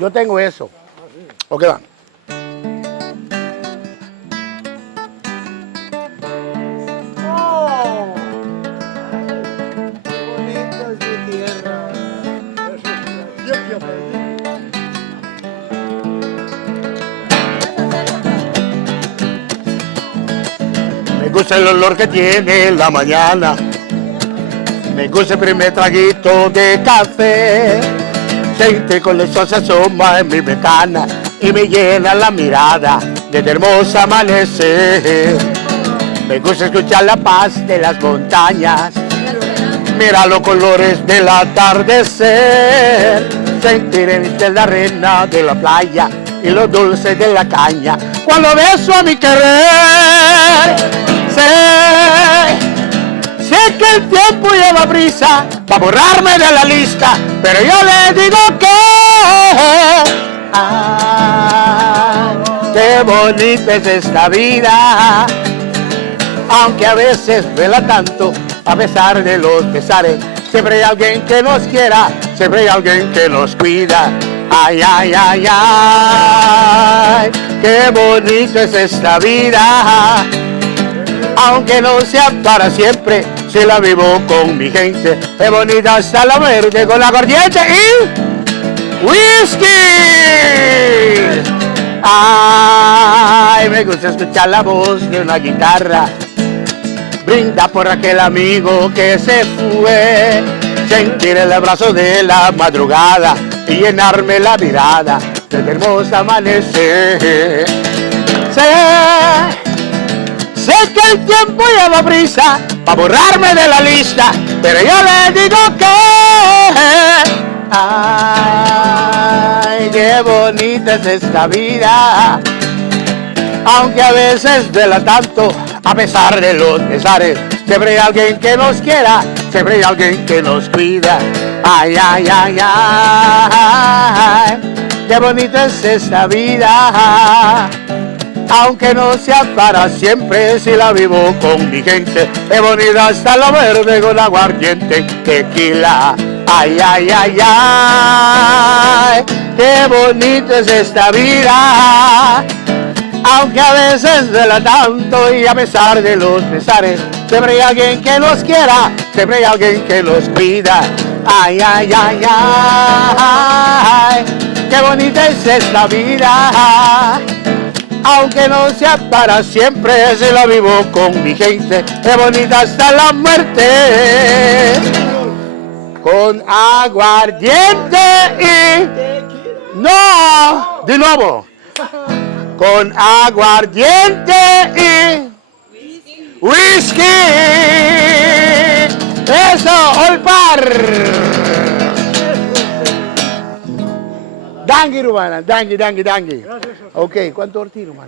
Yo tengo eso. ¿O qué va? ¡Oh! ¡Qué bonito es mi tierra! Me gusta el olor que tiene la mañana. Me gusta el primer traguito de café. Siente con el sol se asoma en mi ventana y me llena la mirada de hermoso amanecer. Me gusta escuchar la paz de las montañas, mirar los colores del atardecer, sentir en la arena de la playa y los dulces de la caña cuando beso a mi querer. Sé que el tiempo lleva prisa para borrarme de la lista, pero yo le digo que qué bonita es esta vida, aunque a veces duela tanto, a pesar de los pesares, siempre hay alguien que nos quiera, siempre hay alguien que nos cuida. Ay, ay, ay, ay, qué bonito es esta vida, aunque no sea para siempre, si la vivo con mi gente. Qué bonita está la verde con la aguardiente y whisky. Ay, me gusta escuchar la voz de una guitarra, brinda por aquel amigo que se fue, sentir el abrazo de la madrugada y llenarme la mirada del hermoso amanecer. Sé que el tiempo lleva prisa para borrarme de la lista, pero yo le digo que ay, qué bonita es esta vida, aunque a veces duela tanto, a pesar de los pesares, siempre hay alguien que nos quiera, siempre hay alguien que nos cuida. Ay, ay, ay, ay, qué bonita es esta vida, aunque no sea para siempre, si la vivo con mi gente. Qué bonita está la verde con aguardiente, tequila. Ay, ay, ay, ay, qué bonita es esta vida, aunque a veces duela tanto y a pesar de los pesares, siempre hay alguien que nos quiera, siempre hay alguien que nos cuida. Ay, ay, ay, ay, qué bonita es esta vida, aunque no sea para siempre, si la vivo con mi gente. Qué bonita está la muerte, con aguardiente y... ¡No! De nuevo. Con aguardiente y whisky. Eso, olpar. Dangui, rumana, dangui. Ok, ¿cuánto tiro, mano?